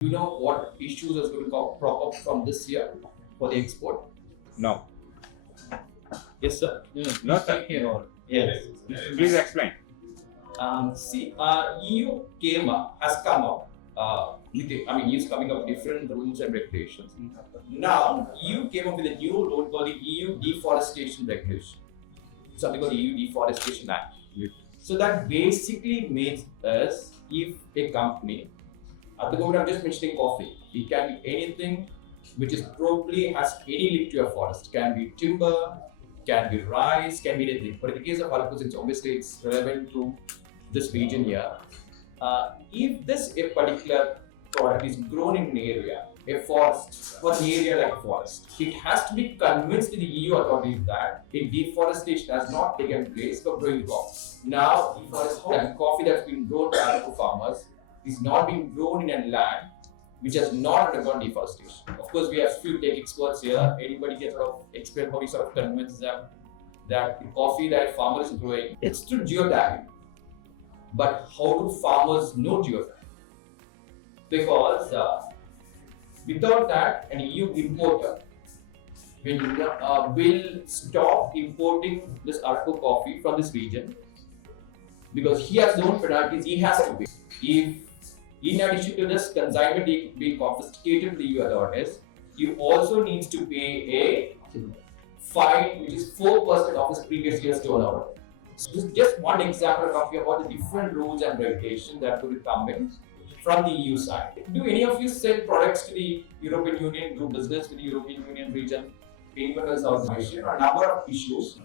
Do you know what issues is going to crop up from this year for the export? No. Yes, sir. Not here. Yes. Please explain. EU has come up is coming up with different rules and regulations. Now, EU came up with a new rule called the EU Deforestation Regulation, something called the EU Deforestation Act. Yes. So that basically makes us, if a company, at the moment I'm just mentioning coffee, it can be anything which is probably has any link to a forest. Can be timber, can be rice, can be anything. But in the case of Alapuz, it's relevant to this region here. If a particular product is grown in an area, a forest, or an area like a forest, it has to be convinced to the EU authorities that a deforestation has not taken place for growing coffee. Now, deforestation coffee that's been grown by Araku farmers is not being grown in a land which has not undergone deforestation. Of course, we have few tech experts here. Anybody can sort of explain how we sort of convince them that the coffee that a farmer is growing, it's through geotagging. But how do farmers know geotagging? Because without that, an EU importer will stop importing this Araku coffee from this region because he has his own penalties he has to pay. If, in addition to this consignment being confiscated to the EU authorities, he also needs to pay a fine which is 4% of his previous year's turnover. So this is just one example of about the different rules and regulations that will come in from the EU side. Do any of you sell products to the European Union, do business with the European Union region? Anyone else organization or a number of issues?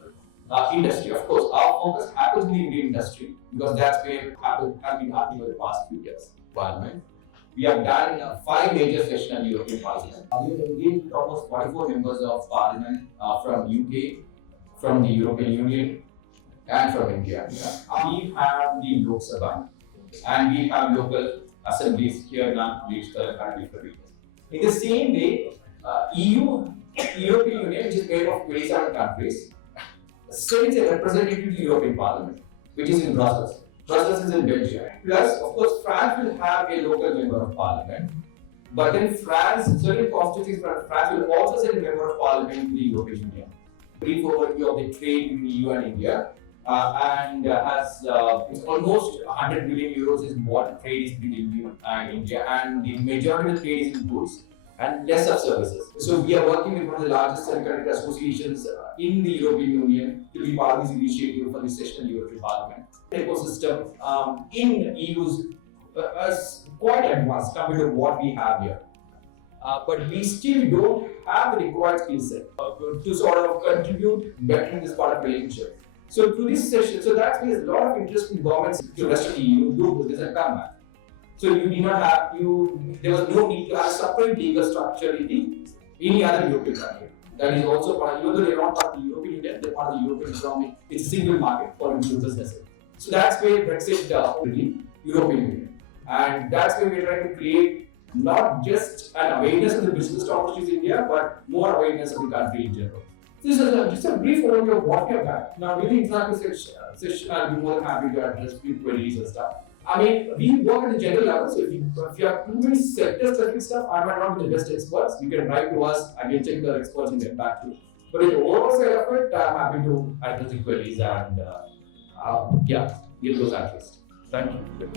Industry, of course, our focus happens to be in the industry because that's where Apple has been happening over the past few years. Parliament. We have done 5 major sessions in the European Parliament. We have engaged almost 44 members of Parliament from UK, from the European Union, and from India. We have the Lok Sabha, and we have local assemblies here in the country. In the same way, European Union, which is made of 27 countries, sends a representative to the European Parliament, which is in Brussels. Brussels is in Belgium. Plus, of course, France will have a local member of Parliament. But then certain constituencies from France will also send a member of Parliament to the European Union. Brief overview of the trade between EU and India. Has almost 100 billion euros is what trade is between EU and India, and the majority of the trade is in goods and less of services. So we are working with one of the largest semiconductor associations in the European Union to be part of this initiative for the session of the European Parliament. The ecosystem in EU is quite advanced compared to what we have here. But we still don't have the required skill set to sort of contribute better in this part of the relationship. So through this session, so that means a lot of interest in governments to the rest of the EU do business and come back. So you did not have, there was no need to have a separate legal structure in any other European country. That is also part of, even though they are not part of the European Union, they are part of the European economy. It's a single market for EU businesses. So that's where Brexit the European Union. And that's where we're trying to create not just an awareness of the business opportunities in India, but more awareness of the country in general. This is just a brief overview of what we have done. Now, within the session, I'll be more than happy to address few queries and stuff. I mean, we work at the general level, so if you have too many sector-specific stuff, I might not be the best experts. You can write to us, I can check the experts and get back to you. But in the overall side of it, I'm happy to address the queries and give those answers. Thank you.